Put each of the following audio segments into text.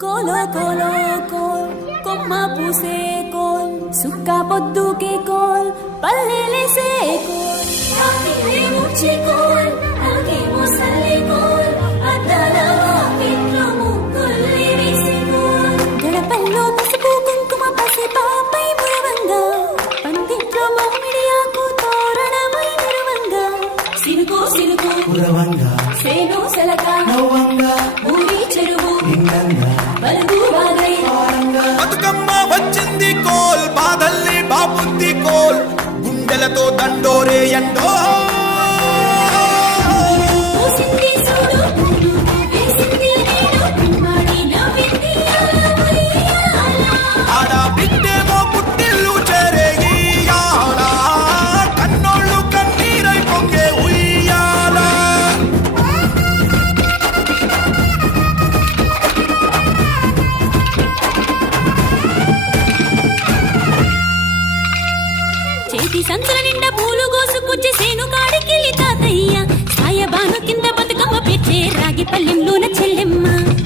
కోలో కోలో coal కొమ్మ పూసే coal సుక్క పొద్దుకే coal పల్లెలేసే coal ఆకిలే ముచ్చి coal ఆకే మోసలే coal అద్దల వాకిట్లో ముగ్గుల్ని వేసి కోల్ గడపల్లో పసుపు కుంకుమ పసి పాపై మురవంగా పందిట్లో మామిడి ఆకు తోరణమై నిరవంగా సినుకు సినుకు పురవంగా సేను సెలక నవ్వంగా ఊరి చెరువు నిండంగా బలుగు వాగై బతుకమ్మ వచ్చింది కోల్ బాధల్ని బాబుద్ది కోల్ గుండెలతో దండోరే ఎండో పూసింది చూడు పూలు వేసింది నేడు మాడి నవ్వింది అలా ఉయ్యాల. ఆడ బిడ్డేమో పుట్టిల్లు చెరేగియాల కన్నోళ్ళు కన్నీరై పొంగే ఉయ్యాల చేతి సంచుల నిండా పూలు గోసుకొచ్చి సేను కాడికెళ్ళి తాతయ్య సాయబాను కింద బతుకమ్మ పెచ్చే రాగి పల్లెంలోన చెల్లెమ్మ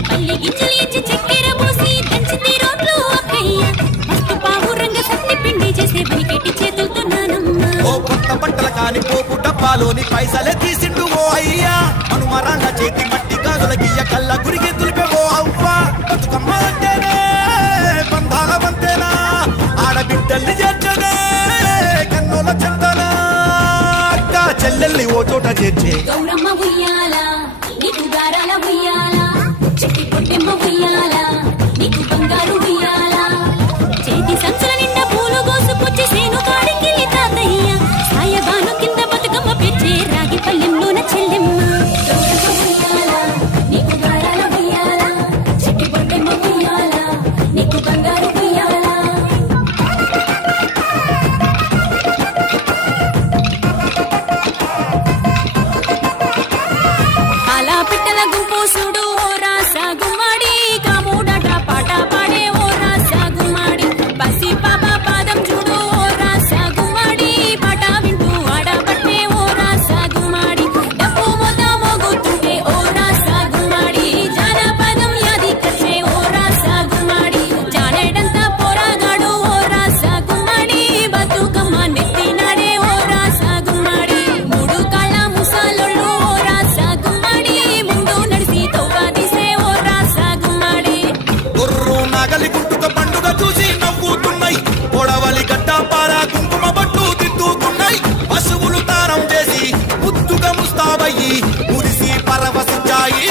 పల్లె గింజలు ఇచ్చి చక్కెర పోసి దంచింది రోడ్లు అక్కయ్య మస్తు పావురంగ సత్తి పిండి చేసే వనికెట్టి చేతులతో నానమ్మ ఓ కొత్త బట్టల కాని పోపు డబ్బాలోని పైసలే తీసిండు ఓ అయ్యా అనుమరాళ్ళ చేతి మట్టి గాజుల గియ్య కళ్ళ గురిగి తులిపే ఓ అవ్వ బతుకమ్మ అంటేనే బంధాల వంతేనా ఆడబిడ్డల్ని చేర్చనే కన్నుల చెందనా అక్క చెల్లెల్ని ఓ చోట చేర్చే గౌరమ్మ ఉయ్యాల నీకు గారాల ఉయ్యాల చెట్టి పొట్టెమ్మ ఉయ్యాల నీకు బంగారు ఉయ్యాల చేతి సంచుల నిండా పూలు గోసుకొచ్చి సేను కాడికెళ్ళి తాతయ్య సాయబాను కింద బతుకమ్మ పెచ్చే రాగి పల్లెంలోన చెల్లెమ్మ గౌరమ్మ ఉయ్యాల నీకు గారాల ఉయ్యాల చెట్టి పొట్టెమ్మ ఉయ్యాల నీకు బంగారు ఉయ్యాల అలా పిట్టల గుంపు చూడు ఓ రాసా గుమ్మడి కాముడట పాట పాడే ఓ రాసా గుమ్మడి పసి పాప పాదం చూడు ఓ రాసా గుమ్మడి పాట వింటూ ఆడబట్టే ఓ రాసా గుమ్మడి డప్పు మోత మోగుతుంటే ఓ రాసా గుమ్మడి జానపదం యాది కచ్చే ఓ రాసా గుమ్మడి జానేడంతా పోరాగాడు ఓ రాసా గుమ్మడి బతుకమ్మ నెత్తినాడే ఓ రాసా గుమ్మడి మూడు కాళ్ళ ముసాలొళ్ళు ఓ రాసా గుమ్మడి ముందు నడిసి తోవాదిసే ఓ రాసా గుమ్మడి గొర్రు నాగలి గుంటుక పండుగ చూసి నవ్వుతున్నాయి పొడవలి గడ్డ పార కుంకుమ బట్టు దిద్దుకున్నాయి పశువులు తారం చేసి ముద్దుగా ముస్తాబయ్యి మురిసి పరవశించాయి